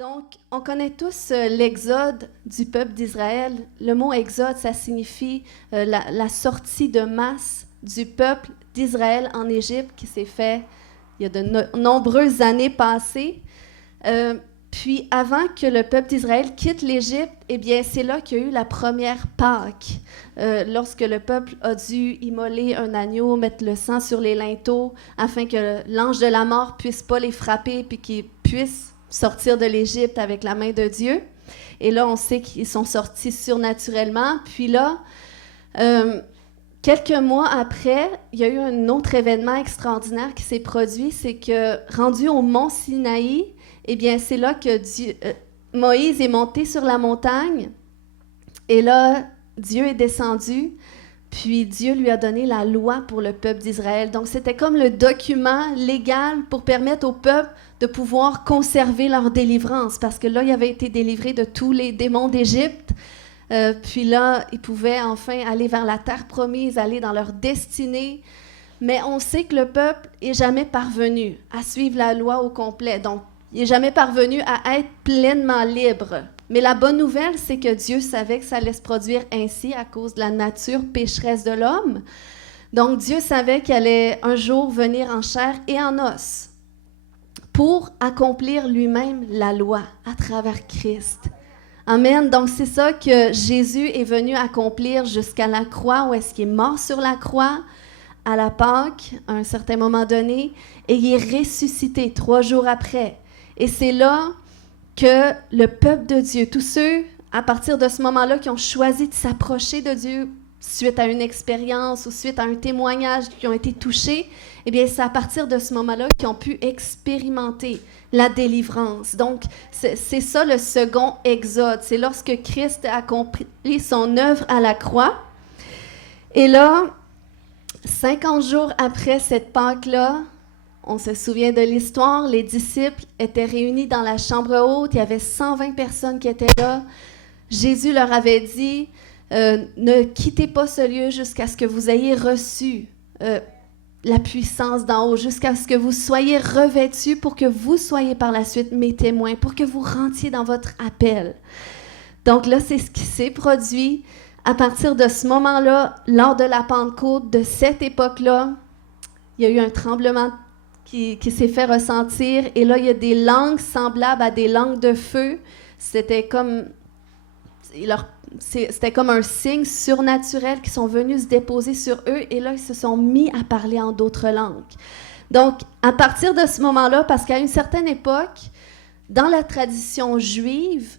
Donc, on connaît tous l'exode du peuple d'Israël. Le mot exode, ça signifie la sortie de masse du peuple d'Israël en Égypte qui s'est fait il y a de nombreuses années passées. Puis, avant que le peuple d'Israël quitte l'Égypte, eh bien, c'est là qu'il y a eu la première Pâque. Lorsque le peuple a dû immoler un agneau, mettre le sang sur les linteaux, afin que l'ange de la mort puisse pas les frapper, puis qu'ils puissent sortir de l'Égypte avec la main de Dieu. Et là, on sait qu'ils sont sortis surnaturellement. Puis là, quelques mois après, il y a eu un autre événement extraordinaire qui s'est produit, c'est que, rendu au mont Sinaï, eh bien, c'est là que Moïse est monté sur la montagne, et là, Dieu est descendu, puis Dieu lui a donné la loi pour le peuple d'Israël. Donc, c'était comme le document légal pour permettre au peuple de pouvoir conserver leur délivrance, parce que là, ils avaient été délivrés de tous les démons d'Égypte. Puis là, ils pouvaient enfin aller vers la terre promise, aller dans leur destinée. Mais on sait que le peuple n'est jamais parvenu à suivre la loi au complet. Donc, il n'est jamais parvenu à être pleinement libre. Mais la bonne nouvelle, c'est que Dieu savait que ça allait se produire ainsi à cause de la nature pécheresse de l'homme. Donc, Dieu savait qu'il allait un jour venir en chair et en os pour accomplir lui-même la loi à travers Christ. Amen. Donc, c'est ça que Jésus est venu accomplir jusqu'à la croix, où est-ce qu'il est mort sur la croix à la Pâque, à un certain moment donné, et il est ressuscité 3 jours après. Et c'est là que le peuple de Dieu, tous ceux, à partir de ce moment-là, qui ont choisi de s'approcher de Dieu suite à une expérience ou suite à un témoignage, qui ont été touchés, eh bien, c'est à partir de ce moment-là qu'ils ont pu expérimenter la délivrance. Donc, c'est ça le second exode. C'est lorsque Christ a accompli son œuvre à la croix. Et là, 50 jours après cette Pâque-là, on se souvient de l'histoire, les disciples étaient réunis dans la chambre haute, il y avait 120 personnes qui étaient là. Jésus leur avait dit, ne quittez pas ce lieu jusqu'à ce que vous ayez reçu la puissance d'en haut, jusqu'à ce que vous soyez revêtus pour que vous soyez par la suite mes témoins, pour que vous rentriez dans votre appel. Donc là, c'est ce qui s'est produit. À partir de ce moment-là, lors de la Pentecôte, de cette époque-là, il y a eu un tremblement qui s'est fait ressentir. Et là, il y a des langues semblables à des langues de feu. C'était comme un signe surnaturel qui sont venus se déposer sur eux. Et là, ils se sont mis à parler en d'autres langues. Donc, à partir de ce moment-là, parce qu'à une certaine époque, dans la tradition juive,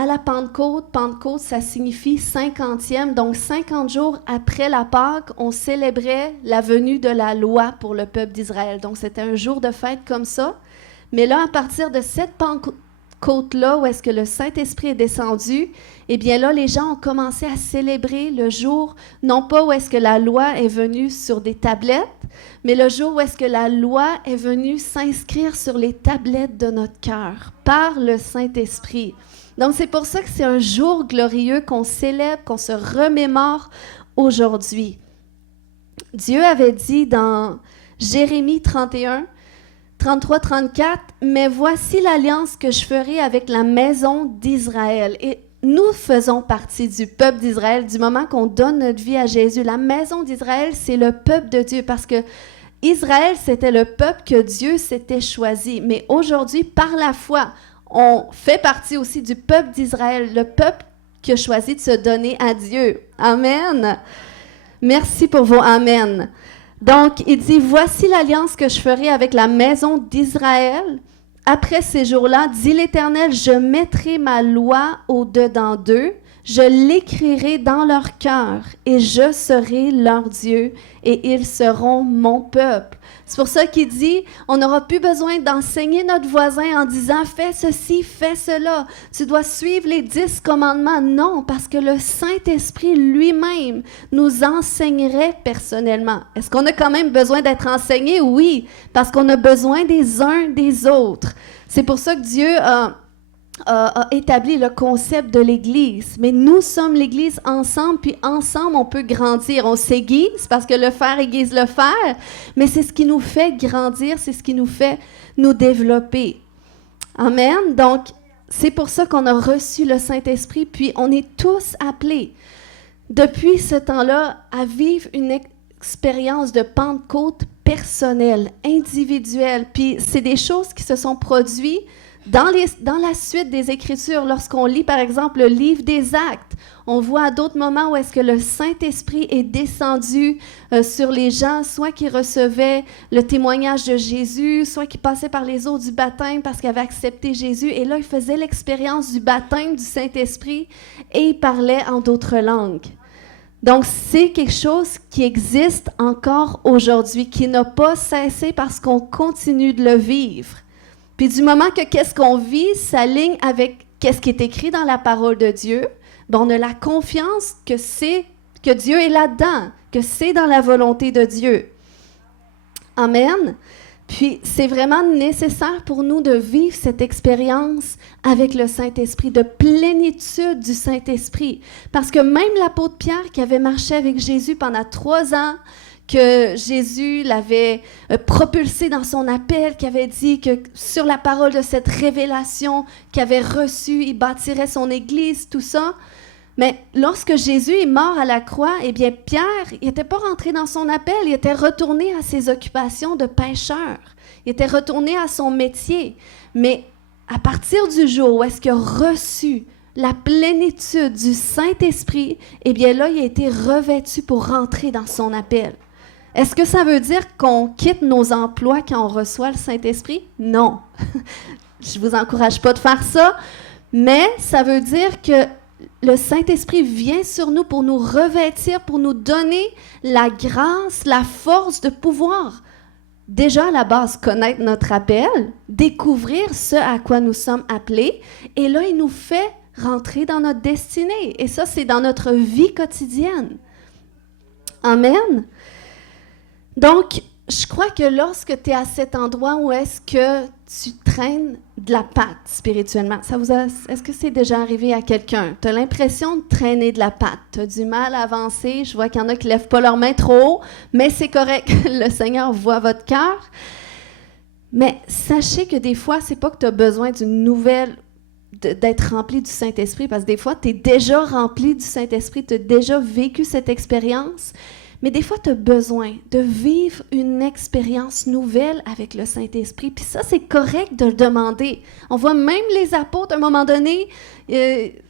à la Pentecôte, ça signifie 50e, donc 50 jours après la Pâque, on célébrait la venue de la loi pour le peuple d'Israël. Donc, c'était un jour de fête comme ça. Mais là, à partir de cette Pentecôte-là, où est-ce que le Saint-Esprit est descendu, eh bien là, les gens ont commencé à célébrer le jour, non pas où est-ce que la loi est venue sur des tablettes, mais le jour où est-ce que la loi est venue s'inscrire sur les tablettes de notre cœur, par le Saint-Esprit. Donc, c'est pour ça que c'est un jour glorieux qu'on célèbre, qu'on se remémore aujourd'hui. Dieu avait dit dans Jérémie 31, 33-34, « Mais voici l'alliance que je ferai avec la maison d'Israël. » Et nous faisons partie du peuple d'Israël du moment qu'on donne notre vie à Jésus. La maison d'Israël, c'est le peuple de Dieu parce que Israël, c'était le peuple que Dieu s'était choisi. Mais aujourd'hui, par la foi, on fait partie aussi du peuple d'Israël, le peuple qui a choisi de se donner à Dieu. Amen. Merci pour vos amen. Donc, il dit, « Voici l'alliance que je ferai avec la maison d'Israël. Après ces jours-là, dit l'Éternel, je mettrai ma loi au-dedans d'eux, je l'écrirai dans leur cœur, et je serai leur Dieu, et ils seront mon peuple. » C'est pour ça qu'il dit, on n'aura plus besoin d'enseigner notre voisin en disant, fais ceci, fais cela. Tu dois suivre les 10 commandements. Non, parce que le Saint-Esprit lui-même nous enseignerait personnellement. Est-ce qu'on a quand même besoin d'être enseigné? Oui, parce qu'on a besoin des uns des autres. C'est pour ça que Dieu a établi le concept de l'Église. Mais nous sommes l'Église ensemble, puis ensemble, on peut grandir. On s'aiguise parce que le fer aiguise le fer, mais c'est ce qui nous fait grandir, c'est ce qui nous fait nous développer. Amen. Donc, c'est pour ça qu'on a reçu le Saint-Esprit, puis on est tous appelés, depuis ce temps-là, à vivre une expérience de Pentecôte personnelle, individuelle. Puis c'est des choses qui se sont produites dans la suite des Écritures. Lorsqu'on lit, par exemple, le livre des Actes, on voit à d'autres moments où est-ce que le Saint-Esprit est descendu sur les gens, soit qui recevaient le témoignage de Jésus, soit qui passaient par les eaux du baptême parce qu'ils avaient accepté Jésus. Et là, ils faisaient l'expérience du baptême du Saint-Esprit et ils parlaient en d'autres langues. Donc, c'est quelque chose qui existe encore aujourd'hui, qui n'a pas cessé parce qu'on continue de le vivre. Puis du moment que qu'est-ce qu'on vit s'aligne avec qu'est-ce qui est écrit dans la parole de Dieu, ben on a la confiance que Dieu est là-dedans, que c'est dans la volonté de Dieu. Amen. Puis c'est vraiment nécessaire pour nous de vivre cette expérience avec le Saint-Esprit, de plénitude du Saint-Esprit. Parce que même l'apôtre Pierre qui avait marché avec Jésus pendant 3 ans, que Jésus l'avait propulsé dans son appel, qui avait dit que sur la parole de cette révélation qu'il avait reçue, il bâtirait son Église, tout ça. Mais lorsque Jésus est mort à la croix, eh bien Pierre, il n'était pas rentré dans son appel, il était retourné à ses occupations de pêcheur. Il était retourné à son métier. Mais à partir du jour où est-ce qu'il a reçu la plénitude du Saint-Esprit, eh bien là, il a été revêtu pour rentrer dans son appel. Est-ce que ça veut dire qu'on quitte nos emplois quand on reçoit le Saint-Esprit? Non. Je ne vous encourage pas de faire ça, mais ça veut dire que le Saint-Esprit vient sur nous pour nous revêtir, pour nous donner la grâce, la force de pouvoir, déjà à la base, connaître notre appel, découvrir ce à quoi nous sommes appelés, et là, il nous fait rentrer dans notre destinée. Et ça, c'est dans notre vie quotidienne. Amen. Donc, je crois que lorsque tu es à cet endroit où est-ce que tu traînes de la patte spirituellement, est-ce que c'est déjà arrivé à quelqu'un? Tu as l'impression de traîner de la patte, tu as du mal à avancer, je vois qu'il y en a qui ne lèvent pas leurs mains trop haut, mais c'est correct, le Seigneur voit votre cœur. Mais sachez que des fois, c'est pas que tu as besoin d'une nouvelle, d'être rempli du Saint-Esprit, parce que des fois, tu es déjà rempli du Saint-Esprit, tu as déjà vécu cette expérience. Mais des fois, tu as besoin de vivre une expérience nouvelle avec le Saint-Esprit. Puis ça, c'est correct de le demander. On voit même les apôtres, à un moment donné,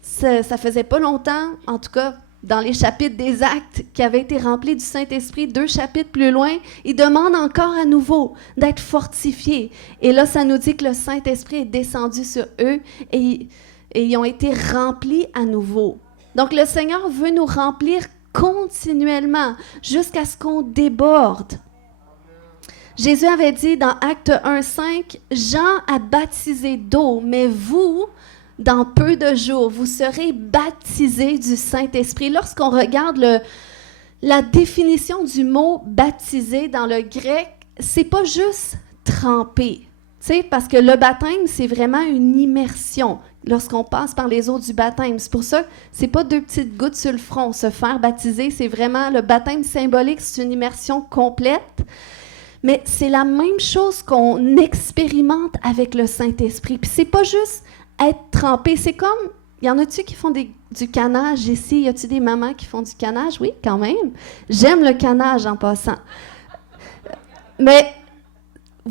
ça faisait pas longtemps, en tout cas, dans les chapitres des Actes, qui avaient été remplis du Saint-Esprit, 2 chapitres plus loin, ils demandent encore à nouveau d'être fortifiés. Et là, ça nous dit que le Saint-Esprit est descendu sur eux et ils ont été remplis à nouveau. Donc, le Seigneur veut nous remplir continuellement, jusqu'à ce qu'on déborde. Jésus avait dit dans Acte 1,5, « Jean a baptisé d'eau, mais vous, dans peu de jours, vous serez baptisés du Saint-Esprit. » Lorsqu'on regarde la définition du mot « baptisé » dans le grec, c'est pas juste « tremper ». Parce que le baptême, c'est vraiment une immersion lorsqu'on passe par les eaux du baptême. C'est pour ça que c'est pas 2 petites gouttes sur le front. Se faire baptiser, c'est vraiment le baptême symbolique, c'est une immersion complète. Mais c'est la même chose qu'on expérimente avec le Saint-Esprit. Puis c'est pas juste être trempé. C'est comme, y en a-tu qui font du canage ici? Y a-tu des mamans qui font du canage? Oui, quand même. J'aime le canage en passant. Mais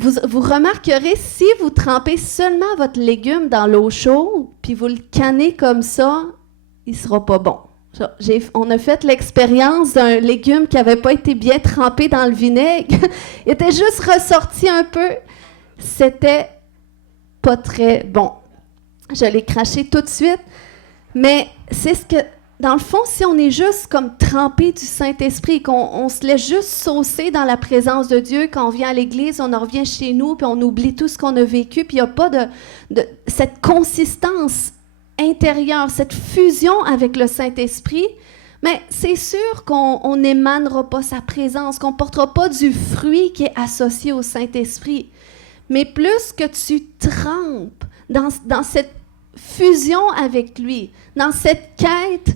vous remarquerez, si vous trempez seulement votre légume dans l'eau chaude, puis vous le cannez comme ça, il ne sera pas bon. On a fait l'expérience d'un légume qui n'avait pas été bien trempé dans le vinaigre. Il était juste ressorti un peu. C'était pas très bon. Je l'ai craché tout de suite. Mais c'est ce que... Dans le fond, si on est juste comme trempé du Saint-Esprit, qu'on se laisse juste saucer dans la présence de Dieu, quand on vient à l'église, on en revient chez nous, puis on oublie tout ce qu'on a vécu, puis il n'y a pas de cette consistance intérieure, cette fusion avec le Saint-Esprit, mais c'est sûr qu'on n'émanera pas sa présence, qu'on ne portera pas du fruit qui est associé au Saint-Esprit. Mais plus que tu trempes dans cette fusion avec lui, dans cette quête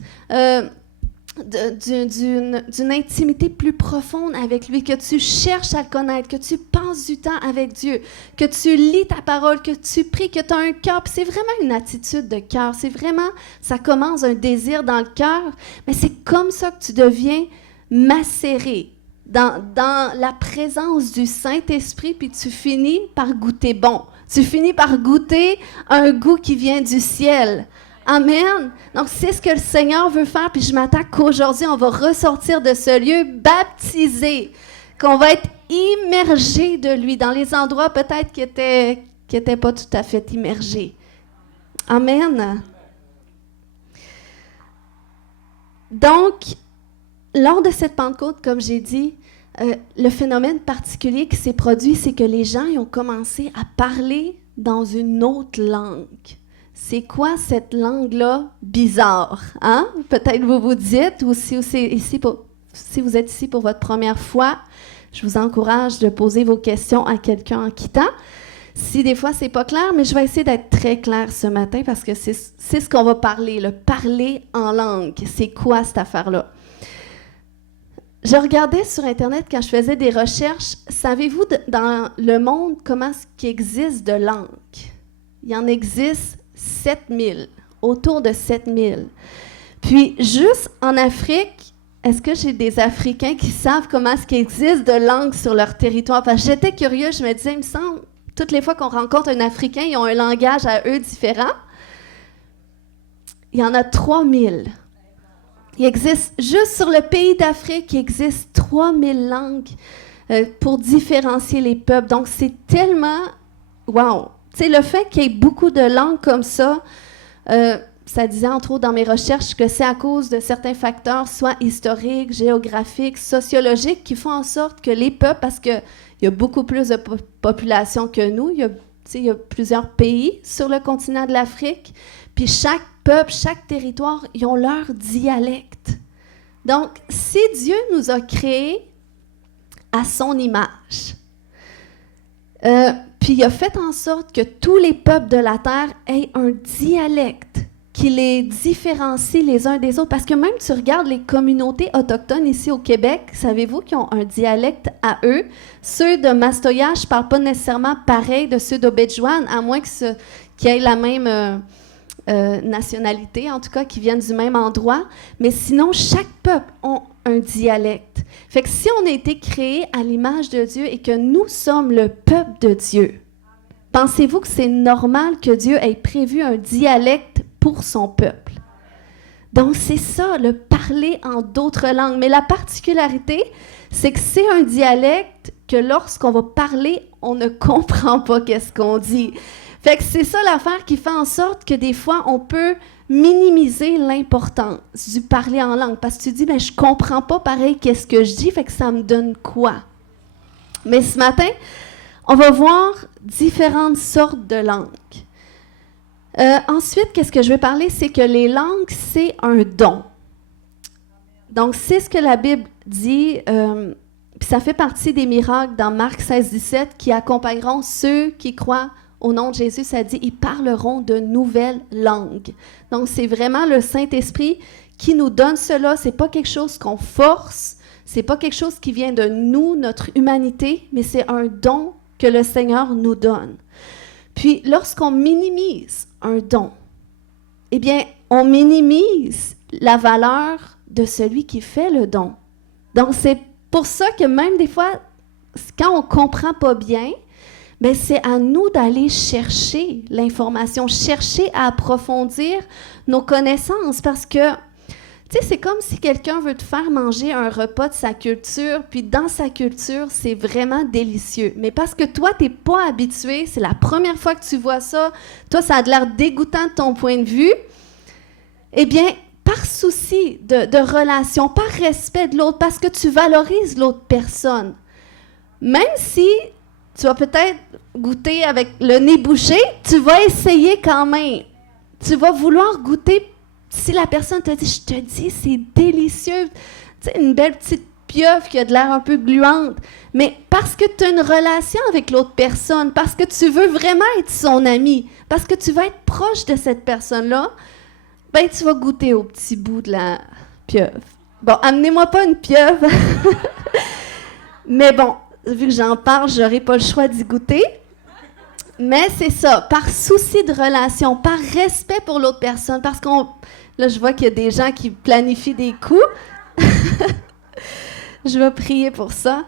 d'une intimité plus profonde avec lui, que tu cherches à le connaître, que tu passes du temps avec Dieu, que tu lis ta parole, que tu pries, que tu as un cœur. Puis c'est vraiment une attitude de cœur. C'est vraiment, ça commence un désir dans le cœur, mais c'est comme ça que tu deviens macéré dans la présence du Saint-Esprit, puis tu finis par goûter bon. Tu finis par goûter un goût qui vient du ciel. Amen. Donc, c'est ce que le Seigneur veut faire. Puis je m'attends qu'aujourd'hui, on va ressortir de ce lieu baptisé, qu'on va être immergé de lui dans les endroits peut-être qui étaient pas tout à fait immergés. Amen. Donc, lors de cette Pentecôte, comme j'ai dit, le phénomène particulier qui s'est produit, c'est que les gens ils ont commencé à parler dans une autre langue. C'est quoi cette langue-là bizarre? Hein? Peut-être vous vous dites, ou si vous êtes ici pour votre première fois, je vous encourage de poser vos questions à quelqu'un en quittant. Si des fois, c'est pas clair, mais je vais essayer d'être très claire ce matin parce que c'est ce qu'on va parler, le parler en langue. C'est quoi cette affaire-là? Je regardais sur Internet quand je faisais des recherches. Savez-vous dans le monde comment il existe de langues? Il y en existe 7000, autour de 7000. Puis, juste en Afrique, est-ce que j'ai des Africains qui savent comment est-ce qu'il existe de langues sur leur territoire? Parce que j'étais curieuse, je me disais, il me semble, toutes les fois qu'on rencontre un Africain, ils ont un langage à eux différent. Il y en a 3000. Il existe, juste sur le pays d'Afrique, il existe 3000 langues pour différencier les peuples. Donc, c'est tellement... Wow! Tu sais, le fait qu'il y ait beaucoup de langues comme ça, ça disait entre autres dans mes recherches que c'est à cause de certains facteurs, soit historiques, géographiques, sociologiques, qui font en sorte que les peuples, parce qu'il y a beaucoup plus de population que nous, il y a plusieurs pays sur le continent de l'Afrique, puis chaque peuple, chaque territoire, ils ont leur dialecte. Donc, si Dieu nous a créés à son image, puis il a fait en sorte que tous les peuples de la terre aient un dialecte qui les différencie les uns des autres. Parce que même tu regardes les communautés autochtones ici au Québec, savez-vous qu'ils ont un dialecte à eux? Ceux de Mastoya, je ne parle pas nécessairement pareil de ceux d'Obedjouan, à moins qu'ils aient la même nationalité, en tout cas, qui viennent du même endroit. Mais sinon, chaque peuple a un dialecte. Fait que si on a été créé à l'image de Dieu et que nous sommes le peuple de Dieu, pensez-vous que c'est normal que Dieu ait prévu un dialecte pour son peuple? Donc, c'est ça, le parler en d'autres langues. Mais la particularité, c'est que c'est un dialecte que lorsqu'on va parler, on ne comprend pas qu'est-ce qu'on dit. Fait que c'est ça l'affaire qui fait en sorte que des fois, on peut minimiser l'importance du parler en langue. Parce que tu dis, ben, je comprends pas pareil qu'est-ce que je dis, fait que ça me donne quoi? Mais ce matin, on va voir différentes sortes de langues. Ensuite, qu'est-ce que je vais parler? C'est que les langues, c'est un don. Donc, c'est ce que la Bible dit, puis ça fait partie des miracles dans Marc 16-17 qui accompagneront ceux qui croient au nom de Jésus. Ça dit, ils parleront de nouvelles langues. Donc, c'est vraiment le Saint-Esprit qui nous donne cela. C'est pas quelque chose qu'on force, c'est pas quelque chose qui vient de nous, notre humanité, mais c'est un don que le Seigneur nous donne. Puis, lorsqu'on minimise un don, eh bien, on minimise la valeur de celui qui fait le don. Donc, c'est pour ça que même des fois, quand on ne comprend pas bien, bien, c'est à nous d'aller chercher l'information, chercher à approfondir nos connaissances parce que, tu sais, c'est comme si quelqu'un veut te faire manger un repas de sa culture, puis dans sa culture, c'est vraiment délicieux. Mais parce que toi, tu n'es pas habitué, c'est la première fois que tu vois ça, toi, ça a l'air dégoûtant de ton point de vue, eh bien, par souci de relation, par respect de l'autre, parce que tu valorises l'autre personne, même si tu vas peut-être goûter avec le nez bouché, tu vas essayer quand même. Tu vas vouloir goûter. Si la personne te dit, je te dis, c'est délicieux, tu sais, une belle petite pieuvre qui a de l'air un peu gluante, mais parce que tu as une relation avec l'autre personne, parce que tu veux vraiment être son ami, parce que tu veux être proche de cette personne-là, ben tu vas goûter au petit bout de la pieuvre. Bon, amenez-moi pas une pieuvre. Mais bon, vu que j'en parle, j'aurai pas le choix d'y goûter. Mais c'est ça, par souci de relation, par respect pour l'autre personne, parce qu'on... Là, je vois qu'il y a des gens qui planifient des coups. Je vais prier pour ça.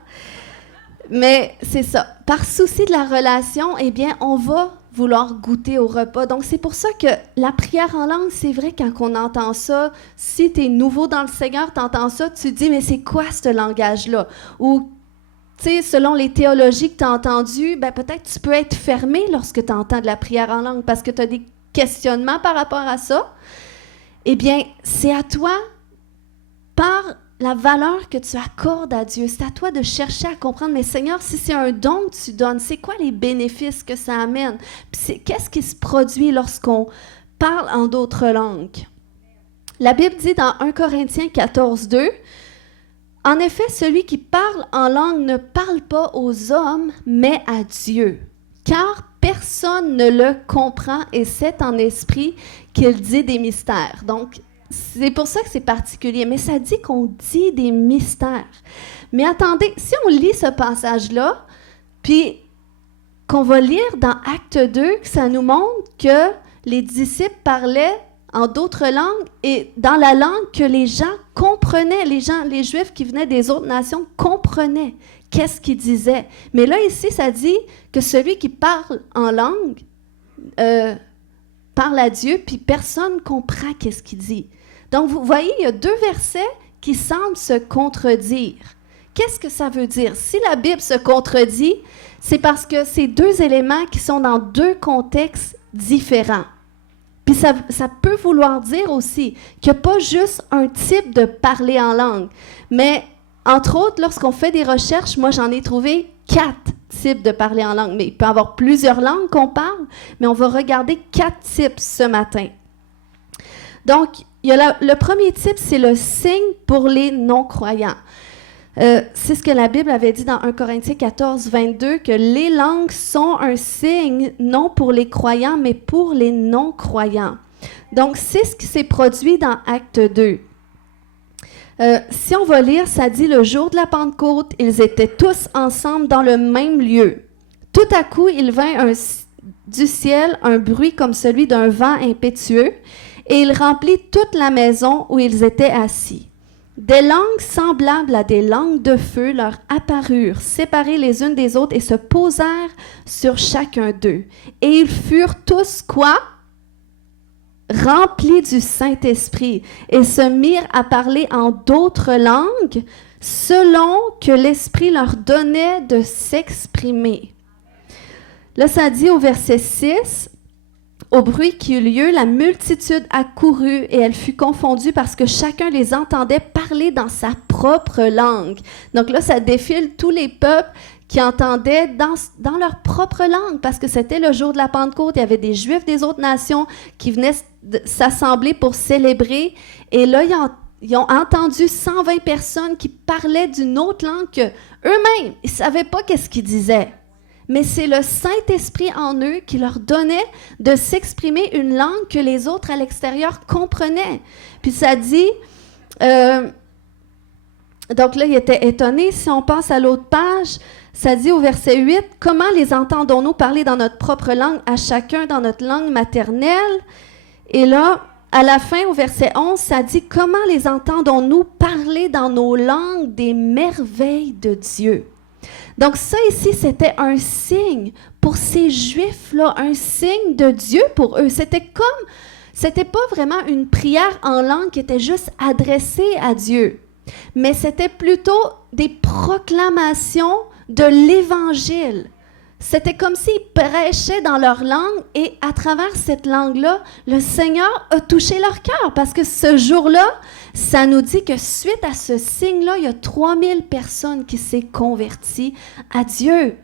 Mais c'est ça, par souci de la relation, eh bien, on va vouloir goûter au repas. Donc, c'est pour ça que la prière en langue, c'est vrai, quand on entend ça, si tu es nouveau dans le Seigneur, tu entends ça, tu te dis, mais c'est quoi ce langage-là? Ou, tu sais, selon les théologies que tu as entendues, ben, peut-être tu peux être fermé lorsque tu entends de la prière en langue parce que tu as des questionnements par rapport à ça. Eh bien, c'est à toi, par la valeur que tu accordes à Dieu, c'est à toi de chercher à comprendre, mais Seigneur, si c'est un don que tu donnes, c'est quoi les bénéfices que ça amène? Puis qu'est-ce qui se produit lorsqu'on parle en d'autres langues? La Bible dit dans 1 Corinthiens 14, 2, « En effet, celui qui parle en langue ne parle pas aux hommes, mais à Dieu, car personne ne le comprend et c'est en esprit qu'il dit des mystères. » Donc, c'est pour ça que c'est particulier, mais ça dit qu'on dit des mystères. Mais attendez, si on lit ce passage-là, puis qu'on va lire dans Acte 2, ça nous montre que les disciples parlaient en d'autres langues et dans la langue que les gens comprenaient, les Juifs qui venaient des autres nations comprenaient qu'est-ce qu'ils disaient. Mais là, ici, ça dit que celui qui parle en langue parle à Dieu, puis personne ne comprend qu'est-ce qu'il dit. Donc, vous voyez, il y a deux versets qui semblent se contredire. Qu'est-ce que ça veut dire? Si la Bible se contredit, c'est parce que c'est deux éléments qui sont dans deux contextes différents. Puis ça peut vouloir dire aussi qu'il n'y a pas juste un type de parler en langue. Mais, entre autres, lorsqu'on fait des recherches, moi, j'en ai trouvé 4 types de parler en langue. Mais il peut y avoir plusieurs langues qu'on parle, mais on va regarder 4 types ce matin. Donc, il y a le premier type, c'est le signe pour les non-croyants. C'est ce que la Bible avait dit dans 1 Corinthiens 14, 22, que les langues sont un signe non pour les croyants, mais pour les non-croyants. Donc, c'est ce qui s'est produit dans Acte 2. Si on va lire, ça dit « Le jour de la Pentecôte, ils étaient tous ensemble dans le même lieu. Tout à coup, il vint du ciel un bruit comme celui d'un vent impétueux, et il remplit toute la maison où ils étaient assis. Des langues semblables à des langues de feu leur apparurent, séparées les unes des autres, et se posèrent sur chacun d'eux. Et ils furent tous, quoi? Remplis du Saint-Esprit, et se mirent à parler en d'autres langues, selon que l'Esprit leur donnait de s'exprimer. » Là, ça dit au verset 6, « Au bruit qui eut lieu, la multitude accourut et elle fut confondue parce que chacun les entendait parler dans sa propre langue. » Donc là, ça défile tous les peuples qui entendaient dans leur propre langue parce que c'était le jour de la Pentecôte. Il y avait des Juifs des autres nations qui venaient s'assembler pour célébrer. Et là, ils ont entendu 120 personnes qui parlaient d'une autre langue que eux-mêmes, ils ne savaient pas qu'est-ce qu'ils disaient. Mais c'est le Saint-Esprit en eux qui leur donnait de s'exprimer une langue que les autres à l'extérieur comprenaient. Puis ça dit, donc là, il était étonné. Si on passe à l'autre page, ça dit au verset 8, « Comment les entendons-nous parler dans notre propre langue, à chacun dans notre langue maternelle? » Et là, à la fin, au verset 11, ça dit, « Comment les entendons-nous parler dans nos langues des merveilles de Dieu? » Donc ça ici, c'était un signe pour ces Juifs-là, un signe de Dieu pour eux. C'était pas vraiment une prière en langue qui était juste adressée à Dieu, mais c'était plutôt des proclamations de l'Évangile. C'était comme s'ils prêchaient dans leur langue et à travers cette langue-là, le Seigneur a touché leur cœur parce que ce jour-là, ça nous dit que suite à ce signe-là, il y a 3000 personnes qui s'est converties à Dieu.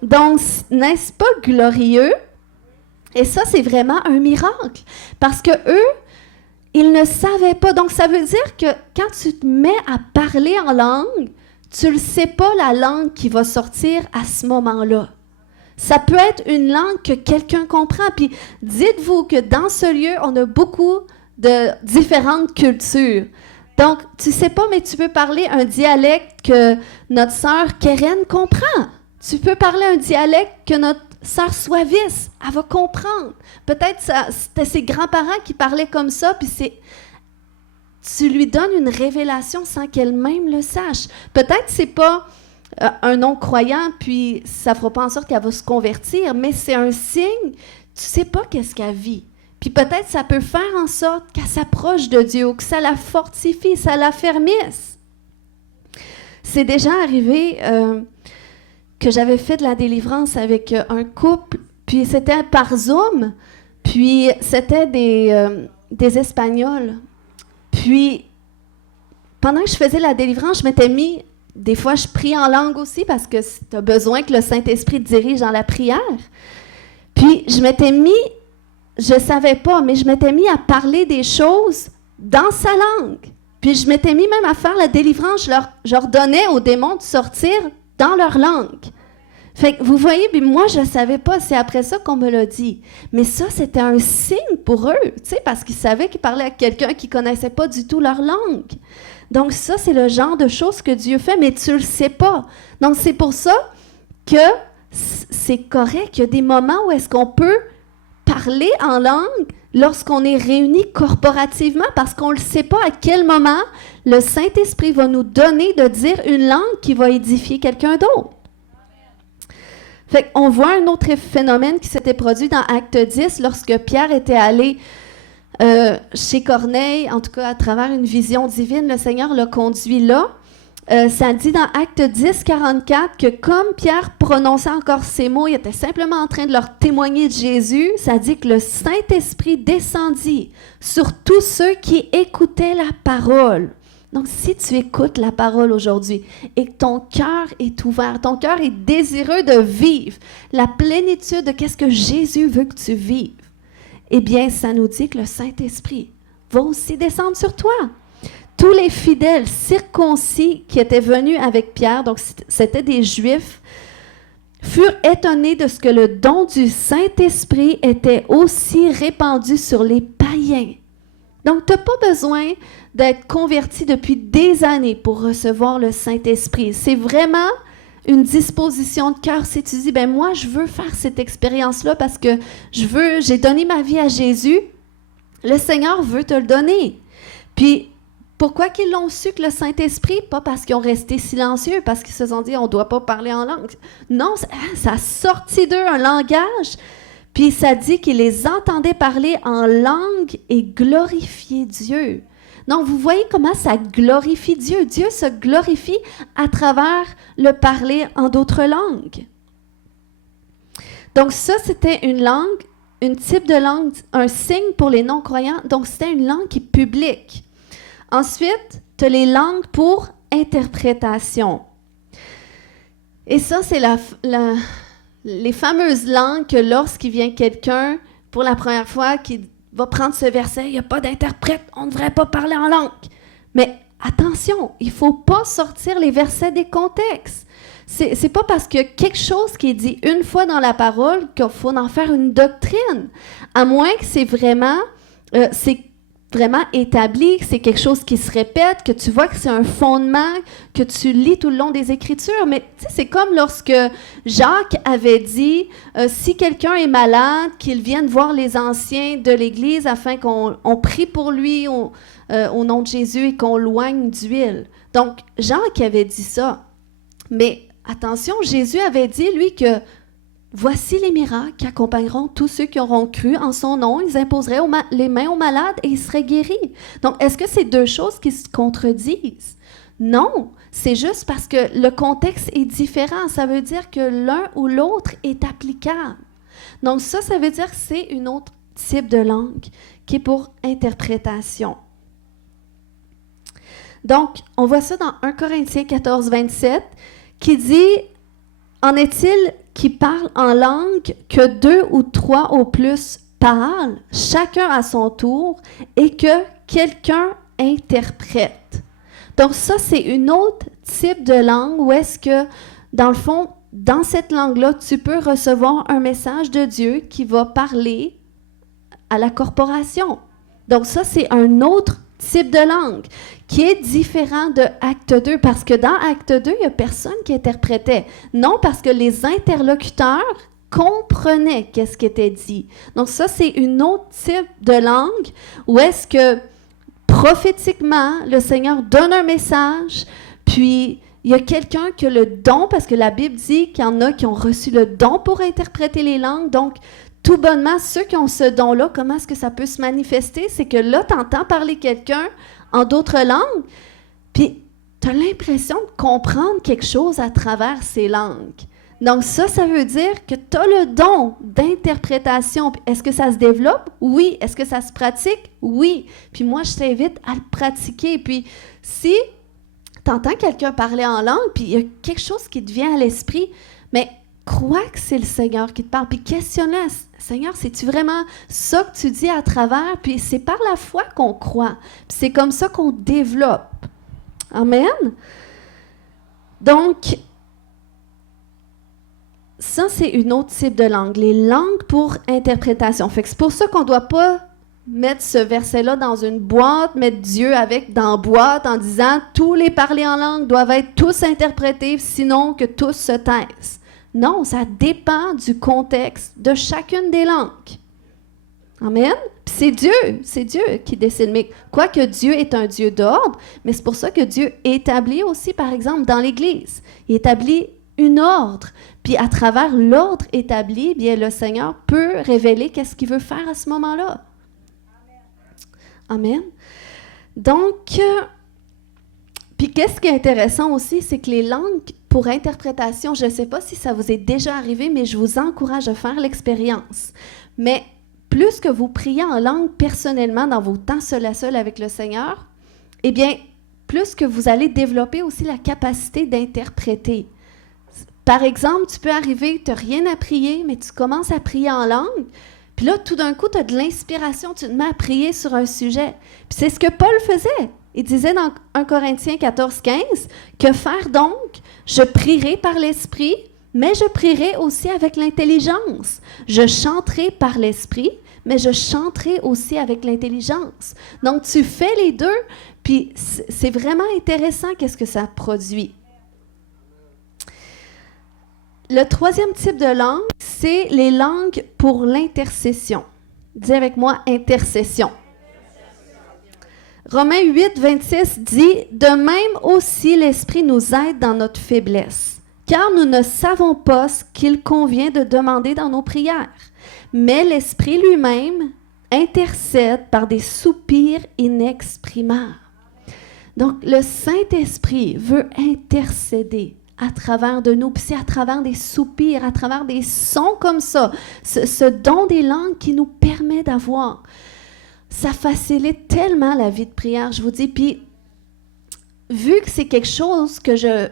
Donc, n'est-ce pas glorieux? Et ça, c'est vraiment un miracle parce que eux, ils ne savaient pas. Donc, ça veut dire que quand tu te mets à parler en langue, tu ne sais pas la langue qui va sortir à ce moment-là. Ça peut être une langue que quelqu'un comprend. Puis dites-vous que dans ce lieu, on a beaucoup de différentes cultures. Donc, tu sais pas, mais tu peux parler un dialecte que notre sœur Keren comprend. Tu peux parler un dialecte que notre sœur Swavis, elle va comprendre. Peut-être c'était ses grands-parents qui parlaient comme ça, puis tu lui donnes une révélation sans qu'elle-même le sache. Peut-être que c'est pas un non-croyant, puis ça fera pas en sorte qu'elle va se convertir, mais c'est un signe, tu sais pas qu'est-ce qu'elle vit. Puis peut-être ça peut faire en sorte qu'elle s'approche de Dieu, ou que ça la fortifie, ça la fermisse. C'est déjà arrivé que j'avais fait de la délivrance avec un couple, puis c'était par Zoom, puis c'était des Espagnols. Puis, pendant que je faisais la délivrance, je m'étais mis, des fois je prie en langue aussi, parce que tu as besoin que le Saint-Esprit te dirige dans la prière. Puis, je m'étais mis, je savais pas, mais je m'étais mis à parler des choses dans sa langue. Puis, je m'étais mis même à faire la délivrance, je leur donnais aux démons de sortir dans leur langue. Fait que vous voyez, puis moi, je ne savais pas, c'est après ça qu'on me l'a dit. Mais ça, c'était un signe pour eux, tu sais, parce qu'ils savaient qu'ils parlaient à quelqu'un qui ne connaissait pas du tout leur langue. Donc ça, c'est le genre de choses que Dieu fait, mais tu ne le sais pas. Donc c'est pour ça que c'est correct. Il y a des moments où est-ce qu'on peut parler en langue lorsqu'on est réunis corporativement, parce qu'on ne le sait pas à quel moment le Saint-Esprit va nous donner de dire une langue qui va édifier quelqu'un d'autre. Fait qu'on voit un autre phénomène qui s'était produit dans Acte 10 lorsque Pierre était allé chez Corneille, en tout cas à travers une vision divine, le Seigneur l'a conduit là. Ça dit dans Acte 10, 44 que comme Pierre prononçait encore ces mots, il était simplement en train de leur témoigner de Jésus, ça dit que le Saint-Esprit descendit sur tous ceux qui écoutaient la parole. Donc, si tu écoutes la parole aujourd'hui et que ton cœur est ouvert, ton cœur est désireux de vivre la plénitude de qu'est-ce que Jésus veut que tu vives, eh bien, ça nous dit que le Saint-Esprit va aussi descendre sur toi. Tous les fidèles circoncis qui étaient venus avec Pierre, donc c'était des Juifs, furent étonnés de ce que le don du Saint-Esprit était aussi répandu sur les païens. Donc, tu n'as pas besoin d'être converti depuis des années pour recevoir le Saint-Esprit. C'est vraiment une disposition de cœur. Si tu dis, ben moi, je veux faire cette expérience-là parce que j'ai donné ma vie à Jésus, le Seigneur veut te le donner. Puis, pourquoi qu'ils l'ont su que le Saint-Esprit? Pas parce qu'ils ont resté silencieux, parce qu'ils se sont dit, on ne doit pas parler en langue. Non, ça a sorti d'eux un langage. Puis ça dit qu'ils les entendaient parler en langue et glorifier Dieu. Donc, vous voyez comment ça glorifie Dieu. Dieu se glorifie à travers le parler en d'autres langues. Donc, ça, c'était une langue, un type de langue, un signe pour les non-croyants. Donc, c'était une langue qui est publique. Ensuite, tu as les langues pour interprétation. Et ça, c'est les fameuses langues que lorsqu'il vient quelqu'un pour la première fois qui va prendre ce verset, il n'y a pas d'interprète, on ne devrait pas parler en langue. Mais attention, il ne faut pas sortir les versets des contextes. C'est pas parce qu'il y a quelque chose qui est dit une fois dans la parole qu'il faut en faire une doctrine. À moins que c'est vraiment établi, que c'est quelque chose qui se répète, que tu vois que c'est un fondement, que tu lis tout le long des Écritures. Mais tu sais, c'est comme lorsque Jacques avait dit, si quelqu'un est malade, qu'il vienne voir les anciens de l'Église afin qu'on prie pour lui au nom de Jésus et qu'on loigne d'huile. Donc, Jacques avait dit ça. Mais attention, Jésus avait dit, lui, que voici les miracles qui accompagneront tous ceux qui auront cru en son nom. Ils imposeraient les mains aux malades et ils seraient guéris. Donc, est-ce que c'est deux choses qui se contredisent? Non, c'est juste parce que le contexte est différent. Ça veut dire que l'un ou l'autre est applicable. Donc, ça veut dire que c'est une autre type de langue qui est pour interprétation. Donc, on voit ça dans 1 Corinthiens 14, 27, qui dit « En est-il qui parle en langue que 2 ou 3 au plus parlent, chacun à son tour, et que quelqu'un interprète. » Donc ça, c'est une autre type de langue où est-ce que, dans le fond, dans cette langue-là, tu peux recevoir un message de Dieu qui va parler à la corporation. Donc ça, c'est un autre type de langue, qui est différent de Acte 2, parce que dans Acte 2, il n'y a personne qui interprétait. Non, parce que les interlocuteurs comprenaient qu'est-ce qui était dit. Donc ça, c'est une autre type de langue où est-ce que prophétiquement, le Seigneur donne un message, puis il y a quelqu'un qui a le don, parce que la Bible dit qu'il y en a qui ont reçu le don pour interpréter les langues. Donc, tout bonnement, ceux qui ont ce don-là, comment est-ce que ça peut se manifester? C'est que là, tu entends parler quelqu'un en d'autres langues, puis tu as l'impression de comprendre quelque chose à travers ces langues. Donc ça veut dire que tu as le don d'interprétation. Est-ce que ça se développe? Oui. Est-ce que ça se pratique? Oui. Puis moi, je t'invite à le pratiquer. Puis si tu entends quelqu'un parler en langue, puis il y a quelque chose qui te vient à l'esprit, mais crois que c'est le Seigneur qui te parle, puis questionne-le. Seigneur, c'est-tu vraiment ça que tu dis à travers? Puis c'est par la foi qu'on croit. Puis c'est comme ça qu'on développe. Amen? Donc, ça, c'est une autre type de langue. Les langues pour interprétation. Fait que c'est pour ça qu'on ne doit pas mettre ce verset-là dans une boîte, mettre Dieu avec dans la boîte en disant « Tous les parlers en langue doivent être tous interprétés, sinon que tous se taisent. » Non, ça dépend du contexte de chacune des langues. Amen? Puis c'est Dieu qui décide. Mais quoique Dieu est un Dieu d'ordre, mais c'est pour ça que Dieu établit aussi, par exemple, dans l'Église. Il établit un ordre. Puis à travers l'ordre établi, bien, le Seigneur peut révéler qu'est-ce qu'il veut faire à ce moment-là. Amen. Donc, puis qu'est-ce qui est intéressant aussi, c'est que les langues pour interprétation, je ne sais pas si ça vous est déjà arrivé, mais je vous encourage à faire l'expérience. Mais plus que vous priez en langue personnellement dans vos temps seul à seul avec le Seigneur, eh bien, plus que vous allez développer aussi la capacité d'interpréter. Par exemple, tu peux arriver, tu n'as rien à prier, mais tu commences à prier en langue, puis là, tout d'un coup, tu as de l'inspiration, tu te mets à prier sur un sujet. Puis c'est ce que Paul faisait. Il disait dans 1 Corinthiens 14, 15, « Que faire donc? Je prierai par l'Esprit, mais je prierai aussi avec l'intelligence. Je chanterai par l'Esprit, mais je chanterai aussi avec l'intelligence. » Donc, tu fais les deux, puis c'est vraiment intéressant qu'est-ce que ça produit. Le troisième type de langue, c'est les langues pour l'intercession. Dis avec moi, intercession. Romains 8, 26 dit « De même aussi l'Esprit nous aide dans notre faiblesse, car nous ne savons pas ce qu'il convient de demander dans nos prières. Mais l'Esprit lui-même intercède par des soupirs inexprimables. » Donc, le Saint-Esprit veut intercéder à travers de nous, puis c'est à travers des soupirs, à travers des sons comme ça, ce don des langues qui nous permet d'avoir. Ça facilite tellement la vie de prière, je vous dis. Puis, vu que c'est quelque chose que je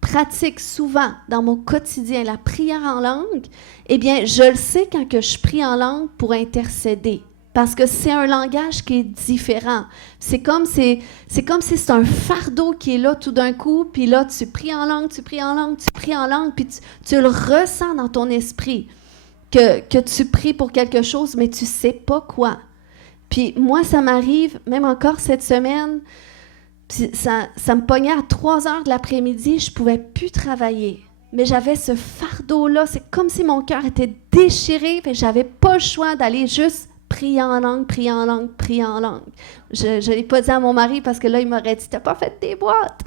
pratique souvent dans mon quotidien, la prière en langue, eh bien, je le sais quand que je prie en langue pour intercéder. Parce que c'est un langage qui est différent. C'est comme si c'est un fardeau qui est là tout d'un coup, puis là, tu pries en langue, tu pries en langue, tu pries en langue, puis tu le ressens dans ton esprit, que tu pries pour quelque chose, mais tu ne sais pas quoi. Puis moi, ça m'arrive, même encore cette semaine, puis ça me pognait à 3 heures de l'après-midi, je ne pouvais plus travailler. Mais j'avais ce fardeau-là, c'est comme si mon cœur était déchiré, et je n'avais pas le choix d'aller juste prier en langue, prier en langue, prier en langue. Je ne l'ai pas dit à mon mari parce que là, il m'aurait dit « T'as pas fait tes boîtes! »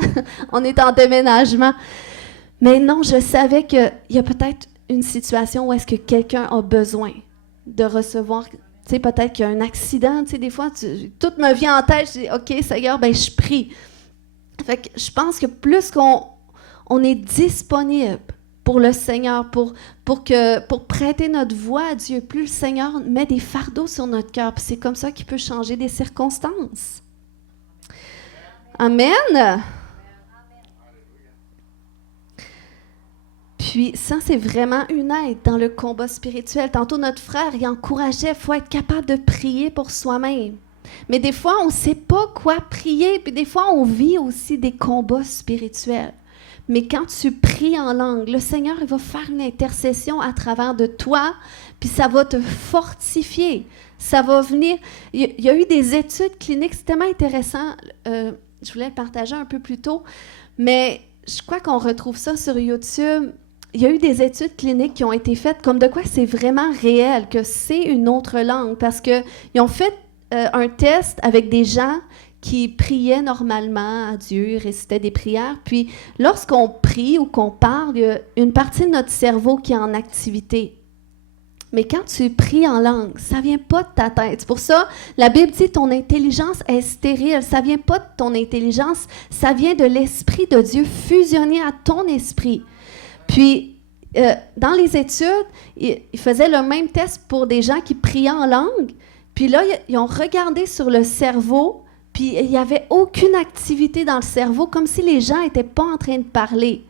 On est en déménagement. Mais non, je savais qu'il y a peut-être une situation où est-ce que quelqu'un a besoin de recevoir. Tu sais, peut-être qu'il y a un accident. Tu sais, des fois, tout me vient en tête. Je dis « OK, Seigneur, ben je prie. » Fait que je pense que plus qu'on est disponible pour le Seigneur, pour prêter notre voix à Dieu, plus le Seigneur met des fardeaux sur notre cœur. Puis c'est comme ça qu'il peut changer des circonstances. Amen. Puis ça, c'est vraiment une aide dans le combat spirituel. Tantôt, notre frère, il encourageait, il faut être capable de prier pour soi-même. Mais des fois, on ne sait pas quoi prier, puis des fois, on vit aussi des combats spirituels. Mais quand tu pries en langue, le Seigneur, il va faire une intercession à travers de toi, puis ça va te fortifier. Ça va venir... Il y a eu des études cliniques, c'est tellement intéressant. Je voulais le partager un peu plus tôt, mais je crois qu'on retrouve ça sur YouTube. Il y a eu des études cliniques qui ont été faites comme de quoi c'est vraiment réel, que c'est une autre langue, parce qu'ils ont fait un test avec des gens qui priaient normalement à Dieu, récitaient des prières. Puis, lorsqu'on prie ou qu'on parle, il y a une partie de notre cerveau qui est en activité. Mais quand tu pries en langue, ça ne vient pas de ta tête. C'est pour ça, la Bible dit ton intelligence est stérile. Ça ne vient pas de ton intelligence, ça vient de l'Esprit de Dieu fusionné à ton esprit. Puis, dans les études, ils faisaient le même test pour des gens qui priaient en langue. Puis là, ils ont regardé sur le cerveau, puis il n'y avait aucune activité dans le cerveau, comme si les gens n'étaient pas en train de parler.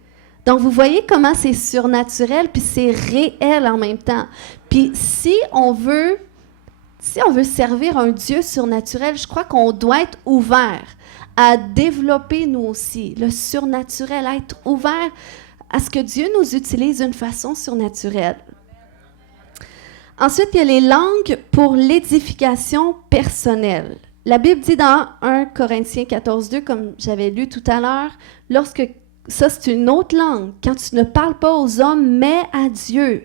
Donc, vous voyez comment c'est surnaturel, puis c'est réel en même temps. Puis, si on veut servir un Dieu surnaturel, je crois qu'on doit être ouvert à développer nous aussi le surnaturel, à être ouvert à ce que Dieu nous utilise d'une façon surnaturelle. Ensuite, il y a les langues pour l'édification personnelle. La Bible dit dans 1 Corinthiens 14:2, comme j'avais lu tout à l'heure, lorsque ça, c'est une autre langue, quand tu ne parles pas aux hommes, mais à Dieu.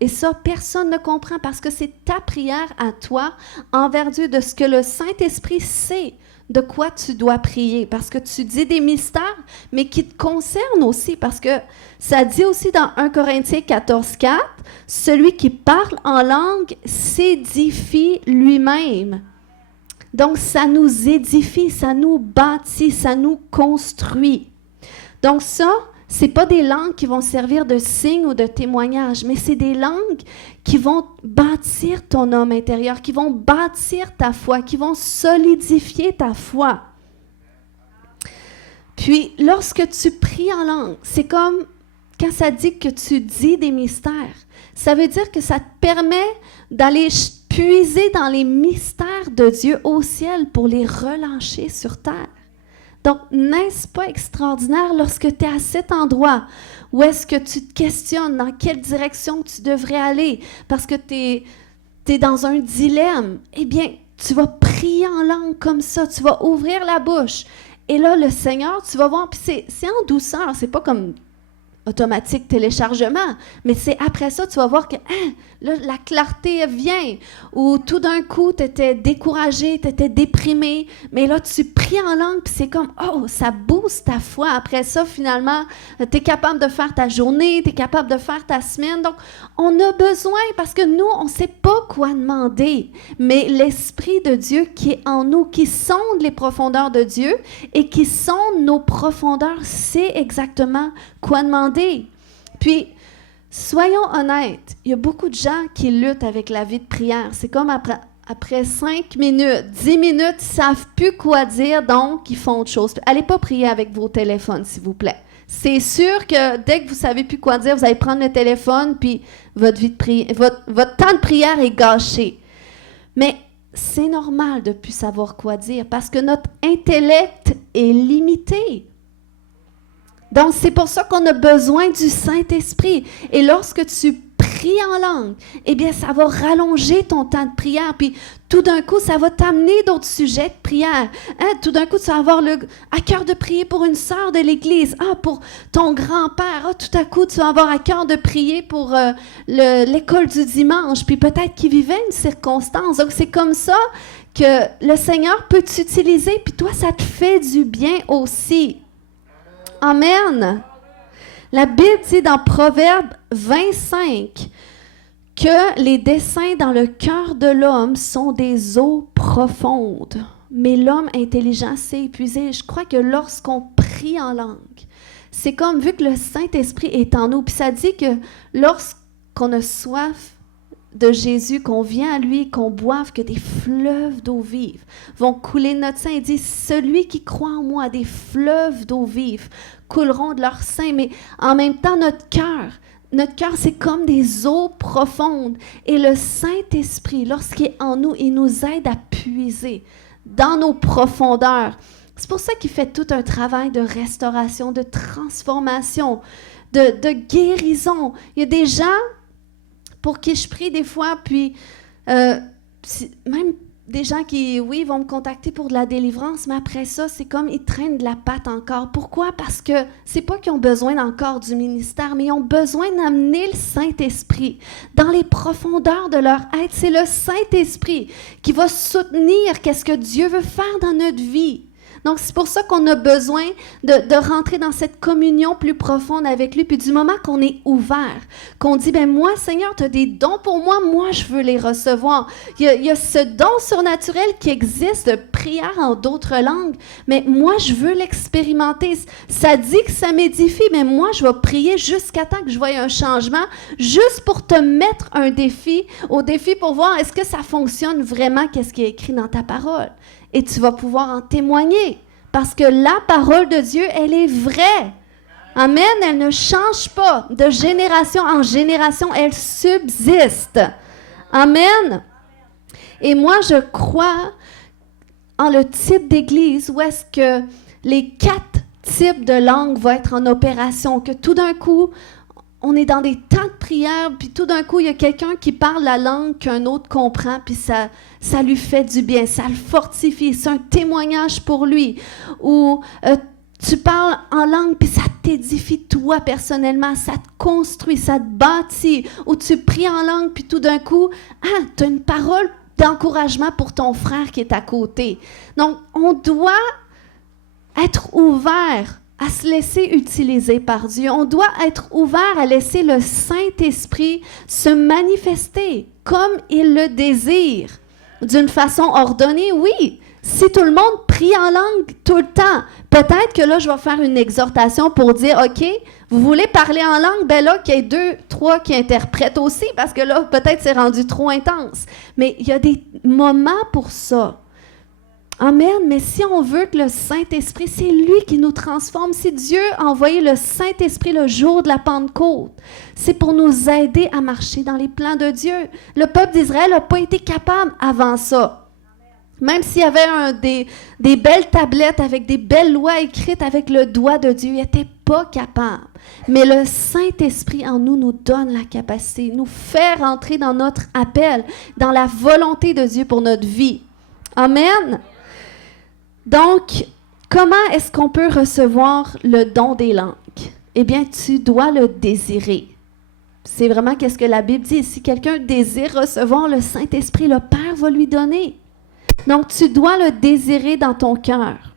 Et ça, personne ne comprend parce que c'est ta prière à toi envers Dieu, de ce que le Saint-Esprit sait de quoi tu dois prier, parce que tu dis des mystères, mais qui te concernent aussi, parce que ça dit aussi dans 1 Corinthiens 14:4, « Celui qui parle en langue s'édifie lui-même. » Donc, ça nous édifie, ça nous bâtit, ça nous construit. Donc ça, ce n'est pas des langues qui vont servir de signe ou de témoignage, mais c'est des langues qui vont bâtir ton homme intérieur, qui vont bâtir ta foi, qui vont solidifier ta foi. Puis, lorsque tu pries en langue, c'est comme quand ça dit que tu dis des mystères. Ça veut dire que ça te permet d'aller puiser dans les mystères de Dieu au ciel pour les relâcher sur terre. Donc, n'est-ce pas extraordinaire lorsque tu es à cet endroit où est-ce que tu te questionnes dans quelle direction tu devrais aller parce que tu es dans un dilemme? Eh bien, tu vas prier en langue comme ça, tu vas ouvrir la bouche. Et là, le Seigneur, tu vas voir, puis c'est en douceur, c'est pas comme automatique téléchargement, mais c'est après ça, tu vas voir que là, la clarté vient, ou tout d'un coup, tu étais découragé, tu étais déprimé, mais là, tu pries en langue, puis c'est comme, oh, ça booste ta foi. Après ça, finalement, tu es capable de faire ta journée, tu es capable de faire ta semaine. Donc, on a besoin, parce que nous, on ne sait pas quoi demander, mais l'Esprit de Dieu qui est en nous, qui sonde les profondeurs de Dieu et qui sonde nos profondeurs, sait exactement quoi demander. Puis, soyons honnêtes, il y a beaucoup de gens qui luttent avec la vie de prière. C'est comme après 5 minutes, 10 minutes, ils ne savent plus quoi dire, donc ils font autre chose. Allez pas prier avec vos téléphones, s'il vous plaît. C'est sûr que dès que vous ne savez plus quoi dire, vous allez prendre le téléphone, puis votre temps de prière est gâché. Mais c'est normal de ne plus savoir quoi dire, parce que notre intellect est limité. Donc, c'est pour ça qu'on a besoin du Saint-Esprit. Et lorsque tu pries en langue, eh bien, ça va rallonger ton temps de prière. Puis, tout d'un coup, ça va t'amener d'autres sujets de prière. Tout d'un coup, tu vas avoir à cœur de prier pour une sœur de l'Église. Pour ton grand-père. Tout à coup, tu vas avoir à cœur de prier pour l'école du dimanche. Puis, peut-être qu'il vivait une circonstance. Donc, c'est comme ça que le Seigneur peut t'utiliser. Puis, toi, ça te fait du bien aussi. Amen. La Bible dit dans Proverbe 25 que les desseins dans le cœur de l'homme sont des eaux profondes, mais l'homme intelligent s'est épuisé. Je crois que lorsqu'on prie en langue, c'est comme vu que le Saint-Esprit est en nous, puis ça dit que lorsqu'on a soif de Jésus, qu'on vient à lui, qu'on boive, que des fleuves d'eau vive vont couler de notre sein. Il dit, celui qui croit en moi, des fleuves d'eau vive couleront de leur sein. Mais en même temps, notre cœur, c'est comme des eaux profondes. Et le Saint-Esprit, lorsqu'il est en nous, il nous aide à puiser dans nos profondeurs. C'est pour ça qu'il fait tout un travail de restauration, de transformation, de guérison. Il y a des gens pour qui je prie des fois, puis même des gens qui, oui, vont me contacter pour de la délivrance, mais après ça, c'est comme ils traînent de la patte encore. Pourquoi? Parce que c'est pas qu'ils ont besoin encore du ministère, mais ils ont besoin d'amener le Saint-Esprit dans les profondeurs de leur être. C'est le Saint-Esprit qui va soutenir qu'est-ce que Dieu veut faire dans notre vie. Donc, c'est pour ça qu'on a besoin de rentrer dans cette communion plus profonde avec lui. Puis du moment qu'on est ouvert, qu'on dit, ben moi, Seigneur, tu as des dons pour moi, moi, je veux les recevoir. Il y a ce don surnaturel qui existe, de prière en d'autres langues, mais moi, je veux l'expérimenter. Ça dit que ça m'édifie, mais moi, je vais prier jusqu'à temps que je voie un changement, juste pour te mettre un défi, au défi pour voir est-ce que ça fonctionne vraiment, qu'est-ce qui est écrit dans ta parole. Et tu vas pouvoir en témoigner. Parce que la parole de Dieu, elle est vraie. Amen. Elle ne change pas. De génération en génération, elle subsiste. Amen. Et moi, je crois en le type d'église où est-ce que les 4 types de langues vont être en opération. Que tout d'un coup, on est dans des temps de prière, puis tout d'un coup, il y a quelqu'un qui parle la langue qu'un autre comprend, puis ça lui fait du bien, ça le fortifie, c'est un témoignage pour lui. Ou tu parles en langue, puis ça t'édifie toi personnellement, ça te construit, ça te bâtit. Ou tu pries en langue, puis tout d'un coup, tu as une parole d'encouragement pour ton frère qui est à côté. Donc, on doit être ouvert à se laisser utiliser par Dieu. On doit être ouvert à laisser le Saint-Esprit se manifester comme il le désire. D'une façon ordonnée, oui. Si tout le monde prie en langue tout le temps, peut-être que là, je vais faire une exhortation pour dire, OK, vous voulez parler en langue? Ben là, qu'il y ait 2, 3 qui interprètent aussi, parce que là, peut-être c'est rendu trop intense. Mais il y a des moments pour ça. Amen, mais si on veut que le Saint-Esprit, c'est lui qui nous transforme. Si Dieu a envoyé le Saint-Esprit le jour de la Pentecôte, c'est pour nous aider à marcher dans les plans de Dieu. Le peuple d'Israël n'a pas été capable avant ça. Même s'il y avait des belles tablettes avec des belles lois écrites avec le doigt de Dieu, il n'était pas capable. Mais le Saint-Esprit en nous donne la capacité, nous fait rentrer dans notre appel, dans la volonté de Dieu pour notre vie. Amen. Donc, comment est-ce qu'on peut recevoir le don des langues? Eh bien, tu dois le désirer. C'est vraiment qu'est-ce que la Bible dit. Si quelqu'un désire recevoir le Saint-Esprit, le Père va lui donner. Donc, tu dois le désirer dans ton cœur.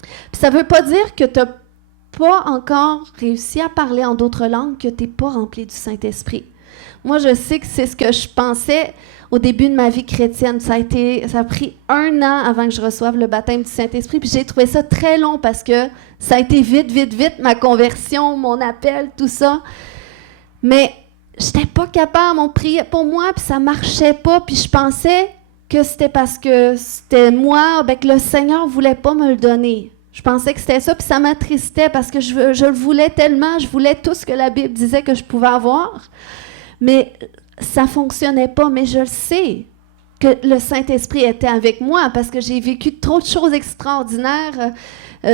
Puis ça ne veut pas dire que tu n'as pas encore réussi à parler en d'autres langues, que tu n'es pas rempli du Saint-Esprit. Moi, je sais que c'est ce que je pensais au début de ma vie chrétienne. Ça a pris 1 an avant que je reçoive le baptême du Saint-Esprit. Puis j'ai trouvé ça très long parce que ça a été vite, ma conversion, mon appel, tout ça. Mais je n'étais pas capable. On priait pour moi, puis ça ne marchait pas. Puis je pensais que c'était parce que c'était moi, que le Seigneur ne voulait pas me le donner. Je pensais que c'était ça, puis ça m'attristait parce que je le voulais tellement. Je voulais tout ce que la Bible disait que je pouvais avoir. Mais ça ne fonctionnait pas, mais je le sais que le Saint-Esprit était avec moi parce que j'ai vécu trop de choses extraordinaires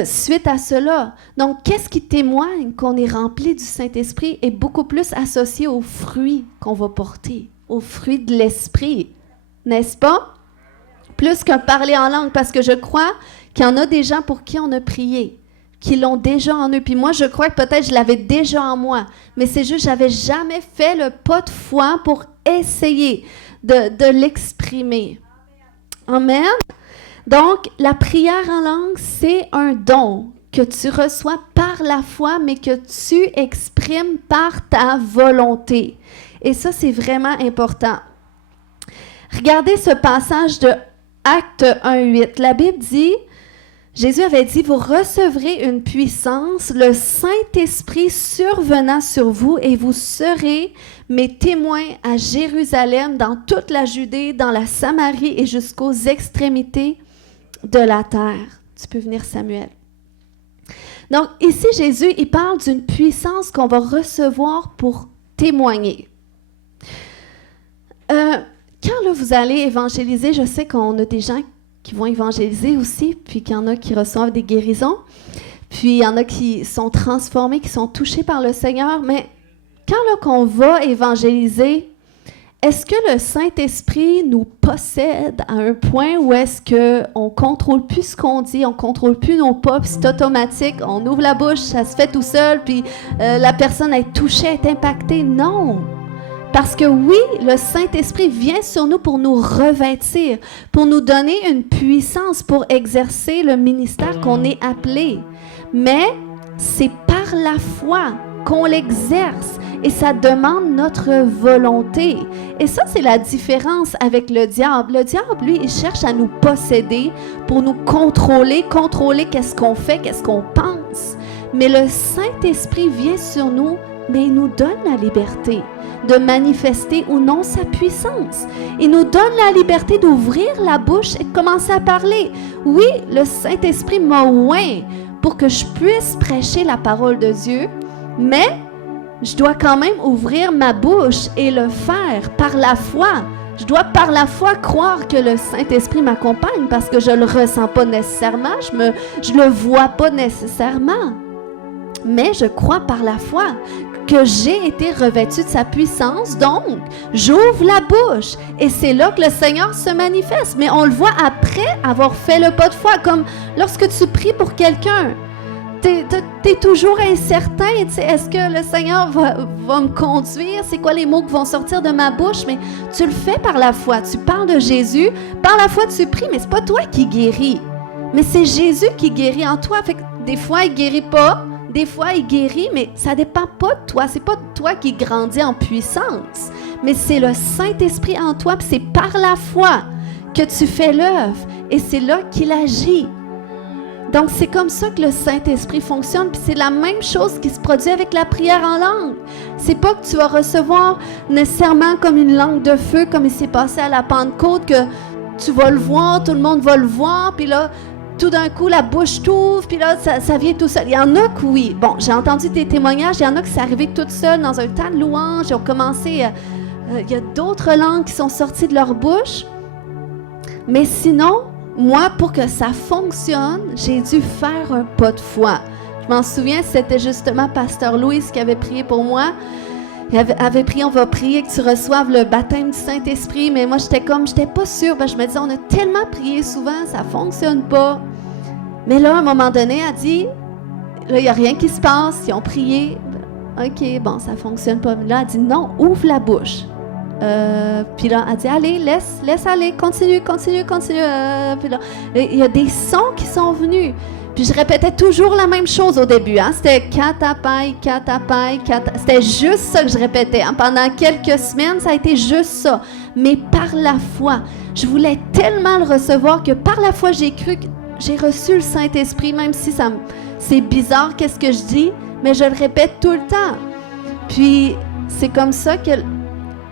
suite à cela. Donc, qu'est-ce qui témoigne qu'on est rempli du Saint-Esprit est beaucoup plus associé aux fruits qu'on va porter, aux fruits de l'Esprit, n'est-ce pas? Plus qu'un parler en langue, parce que je crois qu'il y en a des gens pour qui on a prié, qui l'ont déjà en eux. Puis moi, je crois que peut-être je l'avais déjà en moi, mais c'est juste que je n'avais jamais fait le pas de foi pour essayer de l'exprimer. Amen. Donc, la prière en langue, c'est un don que tu reçois par la foi, mais que tu exprimes par ta volonté. Et ça, c'est vraiment important. Regardez ce passage de Actes 1:8. La Bible dit, Jésus avait dit, « Vous recevrez une puissance, le Saint-Esprit survenant sur vous, et vous serez mes témoins à Jérusalem, dans toute la Judée, dans la Samarie et jusqu'aux extrémités de la terre. » Tu peux venir, Samuel. Donc, ici, Jésus, il parle d'une puissance qu'on va recevoir pour témoigner. Quand là, vous allez évangéliser, je sais qu'on a des gens qui vont évangéliser aussi, puis qu'il y en a qui reçoivent des guérisons, puis il y en a qui sont transformés, qui sont touchés par le Seigneur, mais quand là qu'on va évangéliser, est-ce que le Saint-Esprit nous possède à un point où est-ce qu'on ne contrôle plus ce qu'on dit, on ne contrôle plus nos pas, puis c'est automatique, on ouvre la bouche, ça se fait tout seul, puis la personne est touchée, est impactée? Non! Parce que oui, le Saint-Esprit vient sur nous pour nous revêtir, pour nous donner une puissance pour exercer le ministère qu'on est appelé. Mais c'est par la foi qu'on l'exerce et ça demande notre volonté. Et ça, c'est la différence avec le diable. Le diable, lui, il cherche à nous posséder pour nous contrôler qu'est-ce qu'on fait, qu'est-ce qu'on pense. Mais le Saint-Esprit vient sur nous, mais il nous donne la liberté de manifester ou non sa puissance. Il nous donne la liberté d'ouvrir la bouche et de commencer à parler. Oui, le Saint-Esprit m'a oint pour que je puisse prêcher la parole de Dieu, mais je dois quand même ouvrir ma bouche et le faire par la foi. Je dois par la foi croire que le Saint-Esprit m'accompagne parce que je ne le ressens pas nécessairement, je le vois pas nécessairement. Mais je crois par la foi que j'ai été revêtue de sa puissance, donc j'ouvre la bouche et c'est là que le Seigneur se manifeste. Mais on le voit après avoir fait le pas de foi, comme lorsque tu pries pour quelqu'un. T'es toujours incertain, est-ce que le Seigneur va me conduire? C'est quoi les mots qui vont sortir de ma bouche? Mais tu le fais par la foi, tu parles de Jésus, par la foi tu pries, mais c'est pas toi qui guéris. Mais c'est Jésus qui guérit en toi. Fait que des fois, il guérit pas, des fois, il guérit, mais ça dépend pas de toi. C'est pas toi qui grandis en puissance, mais c'est le Saint-Esprit en toi, puis c'est par la foi que tu fais l'œuvre, et c'est là qu'il agit. Donc, c'est comme ça que le Saint-Esprit fonctionne, puis c'est la même chose qui se produit avec la prière en langue. C'est pas que tu vas recevoir nécessairement comme une langue de feu, comme il s'est passé à la Pentecôte, que tu vas le voir, tout le monde va le voir, puis là, tout d'un coup, la bouche t'ouvre, puis là, ça vient tout seul. Il y en a que oui. Bon, j'ai entendu des témoignages, il y en a que c'est arrivé toute seule dans un temps de louange. Ils ont commencé, il y a d'autres langues qui sont sorties de leur bouche. Mais sinon, moi, pour que ça fonctionne, j'ai dû faire un pas de foi. Je m'en souviens, c'était justement Pasteur Louis qui avait prié pour moi. Il avait prié, on va prier que tu reçoives le baptême du Saint-Esprit. Mais moi, j'étais pas sûre. Je me disais, on a tellement prié souvent, ça ne fonctionne pas. Mais là, à un moment donné, elle dit, là, il n'y a rien qui se passe. Ils ont prié. OK, bon, ça ne fonctionne pas. Là, elle dit, non, ouvre la bouche. Puis là, elle dit, allez, laisse aller, continue. Puis là, il y a des sons qui sont venus. Puis je répétais toujours la même chose au début. Hein? C'était katapai. C'était juste ça que je répétais. Hein? Pendant quelques semaines, ça a été juste ça. Mais par la foi, je voulais tellement le recevoir que par la foi, j'ai cru que j'ai reçu le Saint-Esprit, même si c'est bizarre qu'est-ce que je dis, mais je le répète tout le temps. Puis c'est comme ça que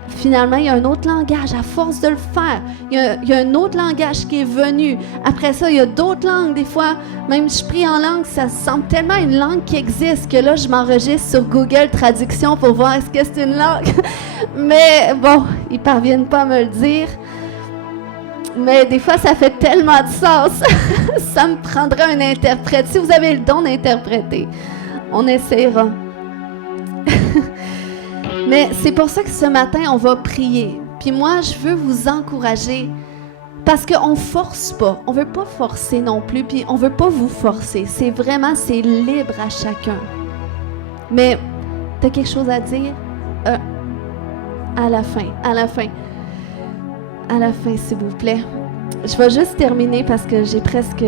finalement, il y a un autre langage, à force de le faire. Il y a un autre langage qui est venu. Après ça, il y a d'autres langues. Des fois, même je prie en langue, ça semble tellement une langue qui existe que là, je m'enregistre sur Google Traduction pour voir est-ce que c'est une langue. Mais bon, ils ne parviennent pas à me le dire. Mais des fois, ça fait tellement de sens. Ça me prendrait un interprète. Si vous avez le don d'interpréter, on essaiera. Mais c'est pour ça que ce matin, on va prier. Puis moi, je veux vous encourager parce qu'on ne force pas. On ne veut pas forcer non plus, puis on ne veut pas vous forcer. C'est libre à chacun. Mais tu as quelque chose à dire? À la fin, s'il vous plaît. Je vais juste terminer parce que j'ai presque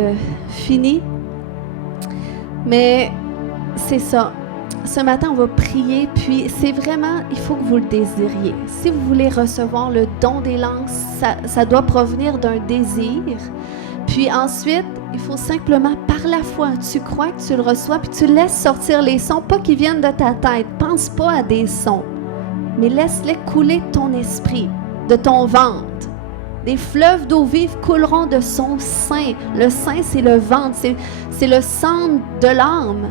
fini. Mais c'est ça. Ce matin, on va prier, puis c'est vraiment, il faut que vous le désiriez. Si vous voulez recevoir le don des langues, ça doit provenir d'un désir. Puis ensuite, il faut simplement, par la foi, tu crois que tu le reçois, puis tu laisses sortir les sons, pas qu'ils viennent de ta tête. Pense pas à des sons, mais laisse-les couler de ton esprit, de ton ventre. Des fleuves d'eau vive couleront de son sein. Le sein, c'est le ventre, c'est le centre de l'âme.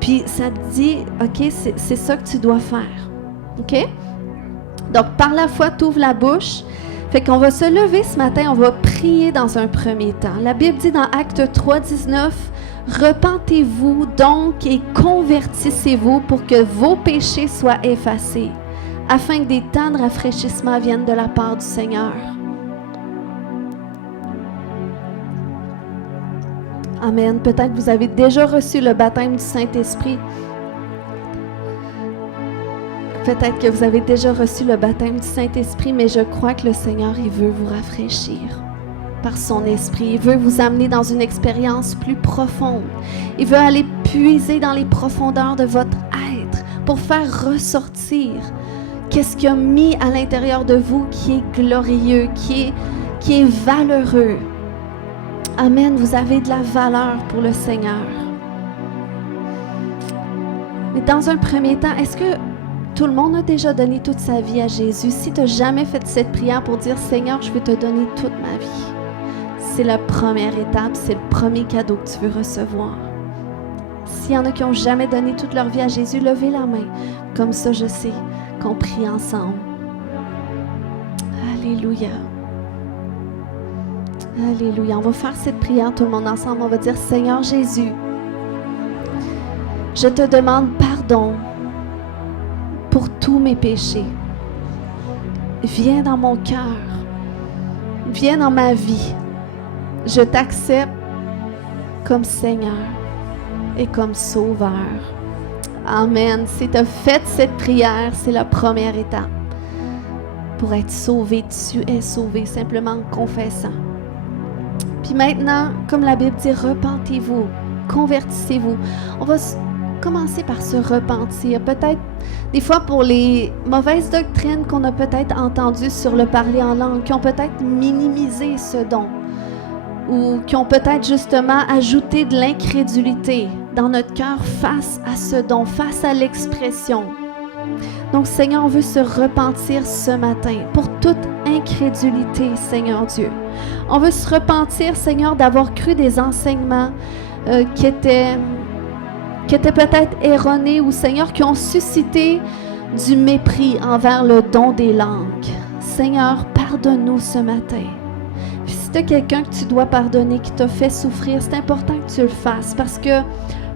Puis ça te dit, OK, c'est ça que tu dois faire. OK? Donc, par la foi, tu ouvres la bouche. Fait qu'on va se lever ce matin, on va prier dans un premier temps. La Bible dit dans Actes 3:19, « Repentez-vous donc et convertissez-vous pour que vos péchés soient effacés, afin que des temps de rafraîchissement viennent de la part du Seigneur. Amen. Peut-être que vous avez déjà reçu le baptême du Saint-Esprit. Peut-être que vous avez déjà reçu le baptême du Saint-Esprit, mais je crois que le Seigneur, il veut vous rafraîchir par son esprit. Il veut vous amener dans une expérience plus profonde. Il veut aller puiser dans les profondeurs de votre être pour faire ressortir qu'est-ce qu'il a mis à l'intérieur de vous qui est glorieux, qui est valeureux. Amen. Vous avez de la valeur pour le Seigneur. Mais dans un premier temps, est-ce que tout le monde a déjà donné toute sa vie à Jésus? Si tu n'as jamais fait cette prière pour dire « Seigneur, je veux te donner toute ma vie », c'est la première étape, c'est le premier cadeau que tu veux recevoir. S'il y en a qui n'ont jamais donné toute leur vie à Jésus, levez la main. Comme ça, je sais qu'on prie ensemble. Alléluia. Alléluia. On va faire cette prière tout le monde ensemble. On va dire « Seigneur Jésus, je te demande pardon pour tous mes péchés. Viens dans mon cœur. Viens dans ma vie. Je t'accepte comme Seigneur et comme Sauveur. » Amen. Si tu as fait cette prière, c'est la première étape. Pour être sauvé, tu es sauvé simplement en confessant. Puis maintenant, comme la Bible dit, repentez-vous, convertissez-vous. On va commencer par se repentir. Peut-être, des fois, pour les mauvaises doctrines qu'on a peut-être entendues sur le parler en langue, qui ont peut-être minimisé ce don, ou qui ont peut-être justement ajouté de l'incrédulité dans notre cœur face à ce don, face à l'expression. Donc, Seigneur, on veut se repentir ce matin pour toute incrédulité, Seigneur Dieu. On veut se repentir, Seigneur, d'avoir cru des enseignements qui étaient peut-être erronés ou, Seigneur, qui ont suscité du mépris envers le don des langues. Seigneur, pardonne-nous ce matin. Puis si tu as quelqu'un que tu dois pardonner, qui t'a fait souffrir, c'est important que tu le fasses parce que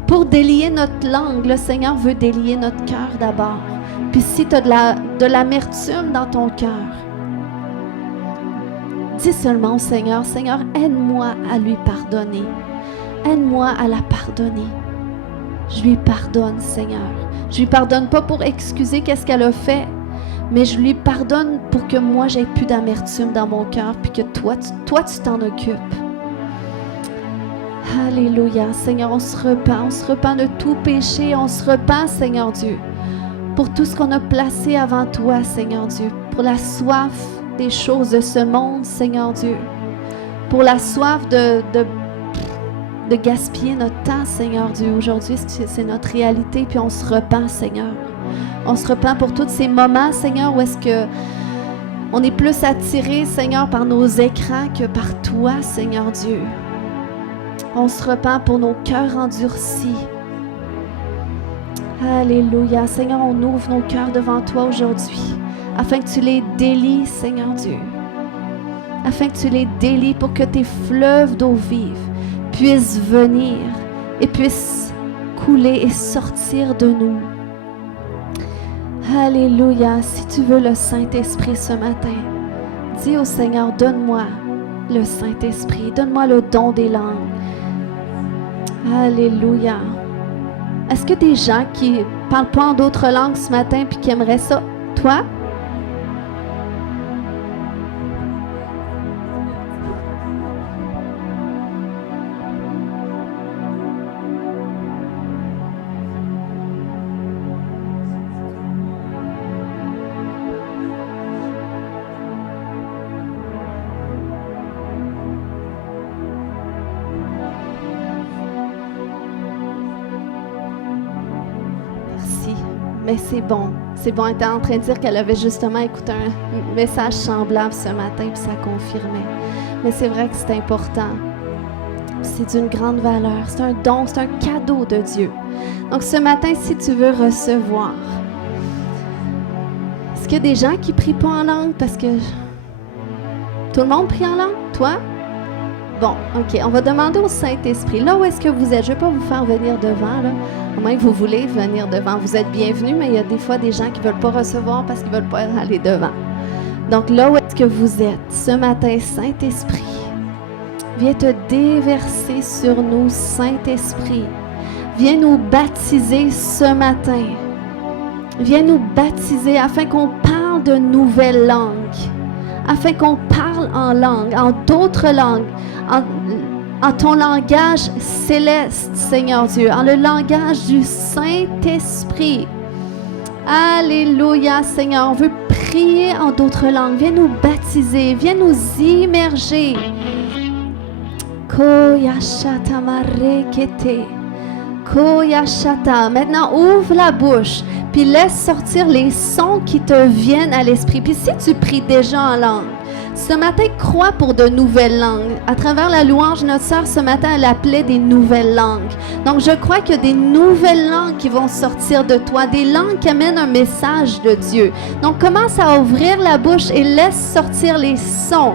pour délier notre langue, le Seigneur veut délier notre cœur d'abord. Puis si tu as de l'amertume dans ton cœur, dis seulement au Seigneur, Seigneur, aide-moi à lui pardonner. Aide-moi à la pardonner. Je lui pardonne, Seigneur. Je lui pardonne pas pour excuser qu'est-ce qu'elle a fait, mais je lui pardonne pour que moi, j'aie plus d'amertume dans mon cœur, puis que toi, tu t'en occupes. Alléluia. Seigneur, on se repent de tout péché, on se repent, Seigneur Dieu, pour tout ce qu'on a placé avant toi, Seigneur Dieu, pour la soif des choses de ce monde, Seigneur Dieu, pour la soif de gaspiller notre temps, Seigneur Dieu. Aujourd'hui, c'est notre réalité, puis on se repent, Seigneur. On se repent pour tous ces moments, Seigneur, où est-ce que on est plus attiré, Seigneur, par nos écrans que par toi, Seigneur Dieu. On se repent pour nos cœurs endurcis. Alléluia. Seigneur, on ouvre nos cœurs devant toi aujourd'hui, afin que tu les délies, Seigneur Dieu. Afin que tu les délies pour que tes fleuves d'eau vive puissent venir et puissent couler et sortir de nous. Alléluia. Si tu veux le Saint-Esprit ce matin, dis au Seigneur, donne-moi le Saint-Esprit, donne-moi le don des langues. Alléluia. Est-ce que des gens qui ne parlent pas en d'autres langues ce matin puis qui aimeraient ça? Toi? Mais c'est bon. C'est bon. Elle était en train de dire qu'elle avait justement écouté un message semblable ce matin, puis ça confirmait. Mais c'est vrai que c'est important. C'est d'une grande valeur. C'est un don, c'est un cadeau de Dieu. Donc ce matin, si tu veux recevoir, est-ce qu'il y a des gens qui ne prient pas en langue? Parce que tout le monde prie en langue? Toi? Bon, OK. On va demander au Saint-Esprit. Là où est-ce que vous êtes? Je ne vais pas vous faire venir devant, là. Au moins que vous voulez venir devant. Vous êtes bienvenus, mais il y a des fois des gens qui ne veulent pas recevoir parce qu'ils ne veulent pas aller devant. Donc là où est-ce que vous êtes? Ce matin, Saint-Esprit, viens te déverser sur nous, Saint-Esprit. Viens nous baptiser ce matin. Viens nous baptiser afin qu'on parle de nouvelles langues. Afin qu'on parle en langue, en d'autres langues, en ton langage céleste, Seigneur Dieu, en le langage du Saint-Esprit. Alléluia, Seigneur. On veut prier en d'autres langues. Viens nous baptiser, viens nous immerger. Koyashata marekete. Koyashata. Maintenant, ouvre la bouche, puis laisse sortir les sons qui te viennent à l'esprit. Puis si tu pries déjà en langue, ce matin, crois pour de nouvelles langues. À travers la louange, notre sœur, ce matin, elle appelait des nouvelles langues. Donc, je crois qu'il y a des nouvelles langues qui vont sortir de toi, des langues qui amènent un message de Dieu. Donc, commence à ouvrir la bouche et laisse sortir les sons.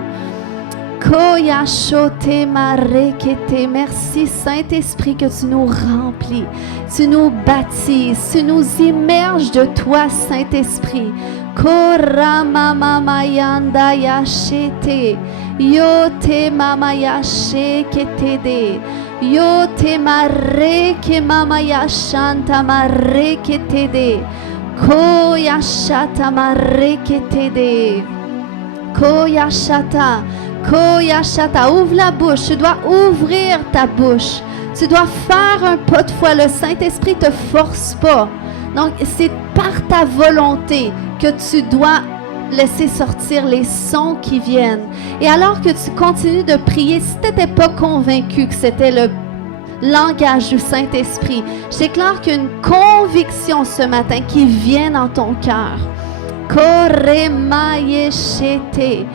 Koyashote marekete. Merci Saint-Esprit que tu nous remplis, tu nous baptises, tu nous immerges de toi Saint-Esprit. Koramamamayanda yashete, yote mamayasheketede, yote mareke mamayashanta mareketede, koyashata mareketede, koyashata. Koyashata, ouvre la bouche, tu dois ouvrir ta bouche. Tu dois faire un pas de foi. Le Saint-Esprit ne te force pas. Donc, c'est par ta volonté que tu dois laisser sortir les sons qui viennent. Et alors que tu continues de prier, si tu n'étais pas convaincu que c'était le langage du Saint-Esprit, je déclare qu'il y a une conviction ce matin qui vient dans ton cœur. Koremayeshete.